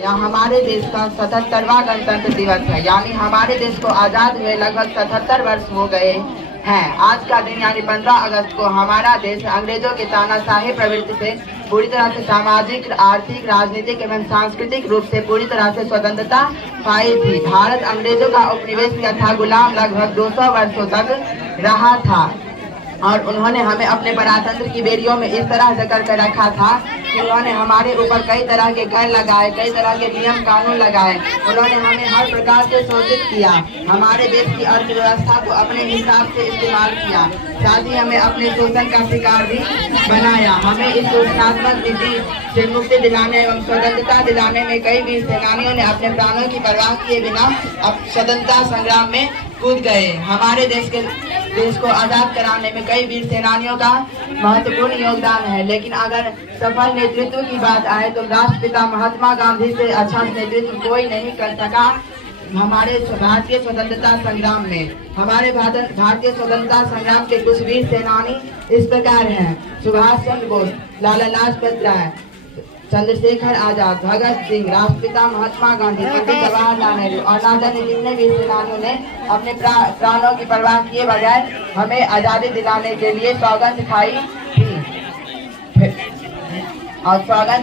यह हमारे देश का 77वां गणतंत्र दिवस है, यानी हमारे देश को आजाद हुए लगभग 77 वर्ष हो गए हैं। आज का दिन यानी 15 अगस्त को हमारा देश अंग्रेजों के तानाशाही प्रवृत्ति से पूरी तरह से सामाजिक, आर्थिक, राजनीतिक एवं सांस्कृतिक रूप से पूरी तरह से स्वतंत्रता पाई थी। भारत अंग्रेजों का उपनिवेश किया था, गुलाम लगभग 200 वर्षों तक रहा था और उन्होंने हमें अपने प्रजातंत्र की बेड़ियों में इस तरह जकड़ कर रखा था कि उन्होंने हमारे ऊपर कई तरह के कर लगाए, कई तरह के नियम कानून लगाए। उन्होंने हमें हर प्रकार से शोषित किया, हमारे देश की अर्थव्यवस्था को अपने हिसाब से इस्तेमाल किया, साथ ही हमें अपने शोषण का शिकार भी बनाया। हमें इस शोषणात्मक नीति से मुक्ति दिलाने एवं स्वतंत्रता दिलाने में कई वीर सेनानियों ने अपने प्राणों की परवाह किए बिना स्वतंत्रता संग्राम में कूद गए। हमारे देश को आजाद कराने में कई वीर सेनानियों का महत्वपूर्ण योगदान है, लेकिन अगर सफल नेतृत्व की बात आए तो राष्ट्रपिता महात्मा गांधी से अच्छा नेतृत्व कोई नहीं कर सका। हमारे भारतीय स्वतंत्रता संग्राम में हमारे भारतीय स्वतंत्रता संग्राम के कुछ वीर सेनानी इस प्रकार हैं: सुभाष चंद्र बोस, लाला लाजपत राय, चंद्रशेखर आजाद, भगत सिंह, राष्ट्रपिता महात्मा गांधी, पंडित जवाहरलाल नेहरू और ना जाने जितने भी सेनानियों ने अपने प्राणों की परवाह किए बगैर हमें आजादी दिलाने के लिए सौगंध खाई थी और सौगंध